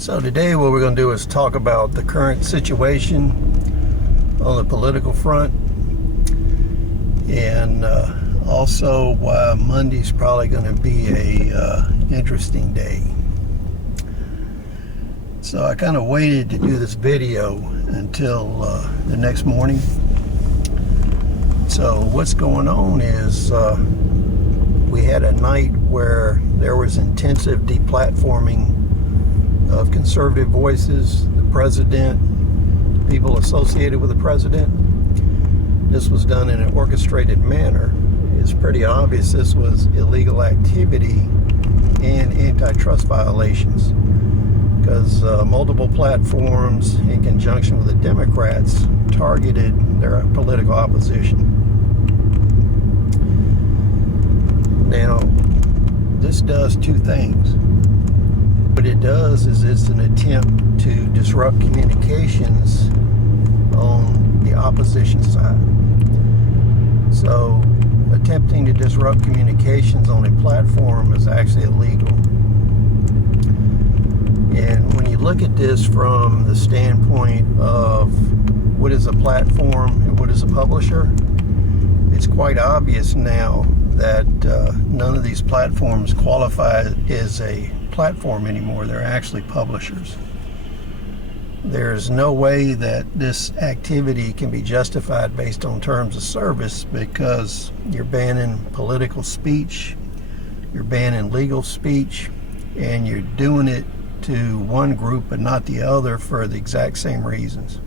So today what we're going to do is talk about the current situation on the political front, and also why Monday's probably going to be a interesting day. So I kind of waited to do this video until the next morning. So what's going on is we had a night where there was intensive deplatforming of conservative voices, the president, people associated with the president. This was done in an orchestrated manner. It's pretty obvious this was illegal activity and antitrust violations, because multiple platforms in conjunction with the Democrats targeted their political opposition. Now, this does two things. What it does is it's an attempt to disrupt communications on the opposition side. So, attempting to disrupt communications on a platform is actually illegal. And when you look at this from the standpoint of what is a platform and what is a publisher, it's quite obvious now that none of these platforms qualify as a platform anymore. They're actually publishers. There's no way that this activity can be justified based on terms of service, because you're banning political speech, you're banning legal speech, and you're doing it to one group but not the other for the exact same reasons.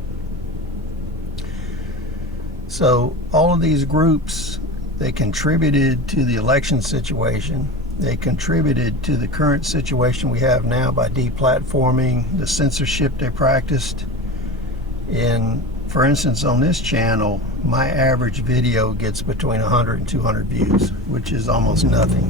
So all of these groups, they contributed to the election situation. They contributed to the current situation we have now by deplatforming, the censorship they practiced. And for instance, on this channel, my average video gets between 100 and 200 views, which is almost nothing.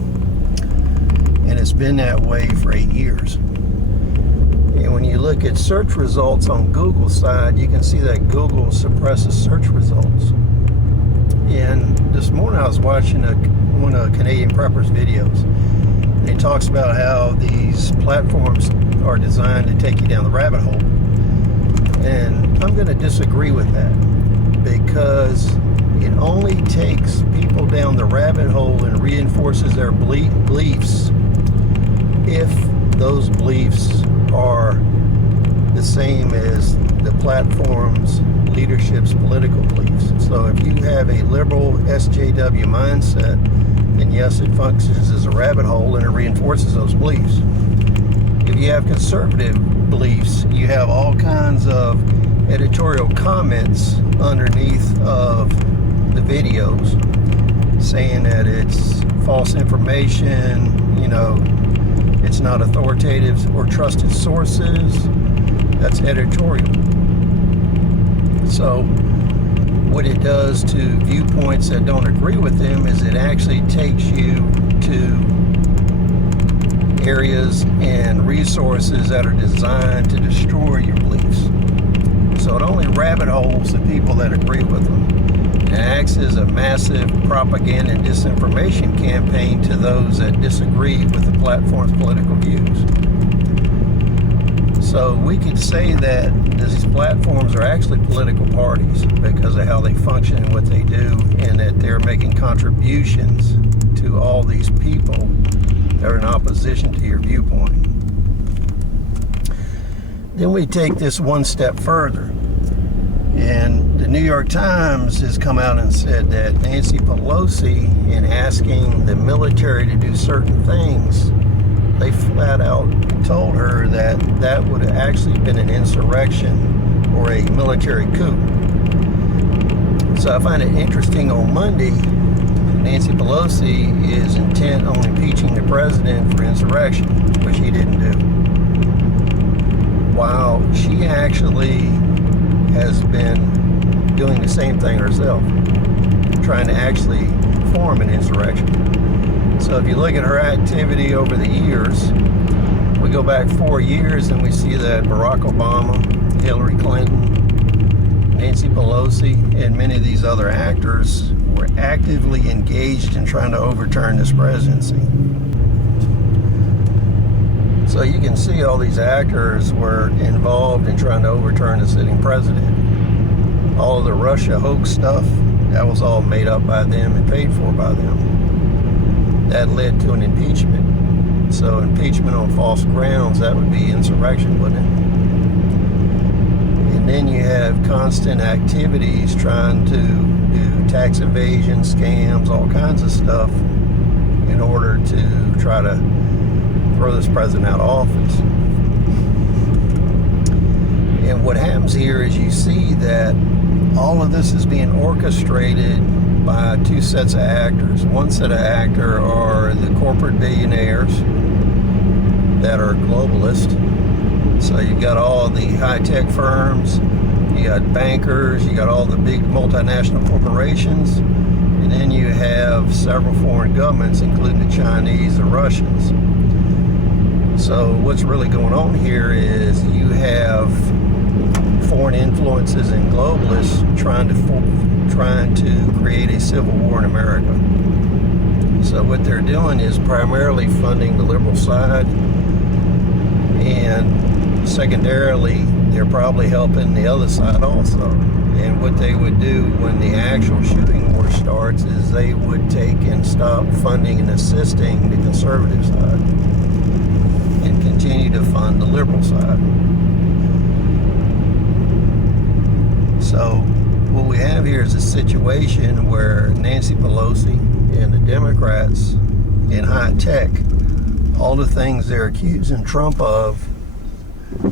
And it's been that way for 8 years. And when you look at search results on Google's side, you can see that Google suppresses search results. And this morning I was watching one of Canadian Prepper's videos, and he talks about how these platforms are designed to take you down the rabbit hole. And I'm going to disagree with that, because it only takes people down the rabbit hole and reinforces their beliefs if those beliefs are the same as the platform's leadership's political beliefs. So if you have a liberal SJW mindset, then yes, it functions as a rabbit hole and it reinforces those beliefs. If you have conservative beliefs, you have all kinds of editorial comments underneath of the videos saying that it's false information, it's not authoritative or trusted sources. That's editorial. So what it does to viewpoints that don't agree with them is it actually takes you to areas and resources that are designed to destroy your beliefs. So it only rabbit holes the people that agree with them, and acts as a massive propaganda and disinformation campaign to those that disagree with the platform's political views. So we could say that these platforms are actually political parties because of how they function and what they do, and that they're making contributions to all these people that are in opposition to your viewpoint. Then we take this one step further, and the New York Times has come out and said that Nancy Pelosi, in asking the military to do certain things, they flat out told her that that would have actually been an insurrection or a military coup. So I find it interesting, on Monday, Nancy Pelosi is intent on impeaching the president for insurrection, which he didn't do, while she actually has been doing the same thing herself, trying to actually form an insurrection. So if you look at her activity over the years, we go back 4 years and we see that Barack Obama, Hillary Clinton, Nancy Pelosi, and many of these other actors were actively engaged in trying to overturn this presidency. So you can see all these actors were involved in trying to overturn the sitting president. All of the Russia hoax stuff, that was all made up by them and paid for by them. That led to an impeachment. So impeachment on false grounds, that would be insurrection, wouldn't it? And then you have constant activities trying to do tax evasion, scams, all kinds of stuff in order to try to throw this president out of office. And what happens here is you see that all of this is being orchestrated by two sets of actors. One set of actors are the corporate billionaires that are globalist. So you got all the high-tech firms, you got bankers, you got all the big multinational corporations, and then you have several foreign governments, including the Chinese, the Russians. So what's really going on here is you have foreign influences and globalists trying to create a civil war in America. So what they're doing is primarily funding the liberal side, and secondarily they're probably helping the other side also. And what they would do when the actual shooting war starts is they would take and stop funding and assisting the conservative side and continue to fund the liberal side. So what we have here is a situation where Nancy Pelosi and the Democrats in high tech, all the things they're accusing Trump of,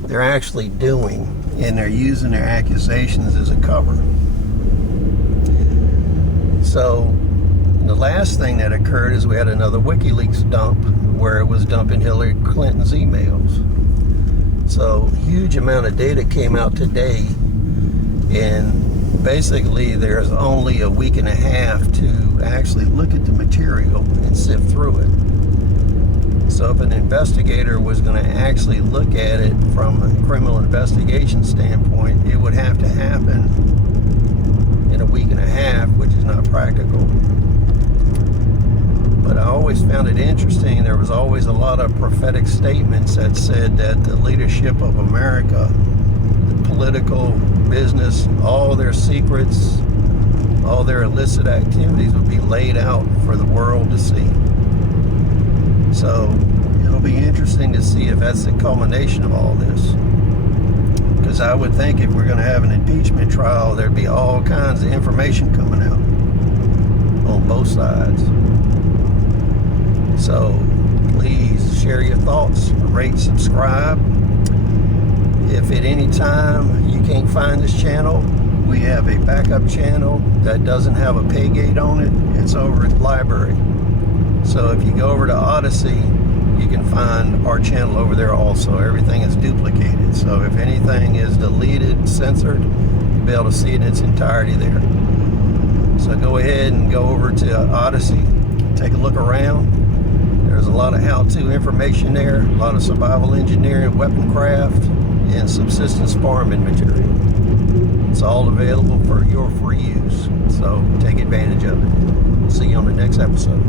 they're actually doing, and they're using their accusations as a cover. So the last thing that occurred is we had another WikiLeaks dump where it was dumping Hillary Clinton's emails. So huge amount of data came out today, and basically there's only a week and a half to actually look at the material and sift through it. So if an investigator was going to actually look at it from a criminal investigation standpoint, it would have to happen in a week and a half, which is not practical. But I always found it interesting. There was always a lot of prophetic statements that said that the leadership of America, the political, business, all their secrets, all their illicit activities would be laid out for the world to see. So it'll be interesting to see if that's the culmination of all this. Because I would think if we're going to have an impeachment trial, there'd be all kinds of information coming out on both sides. So please share your thoughts, rate, subscribe. If at any time you can't find this channel, we have a backup channel that doesn't have a pay gate on it. It's over at the library. So if you go over to Odyssey, you can find our channel over there also. Everything is duplicated. So if anything is deleted, censored, you'll be able to see it in its entirety there. So go ahead and go over to Odyssey, take a look around. There's a lot of how-to information there, a lot of survival engineering, weapon craft, and subsistence farming material. It's all available for your free use. So take advantage of it. See you on the next episode.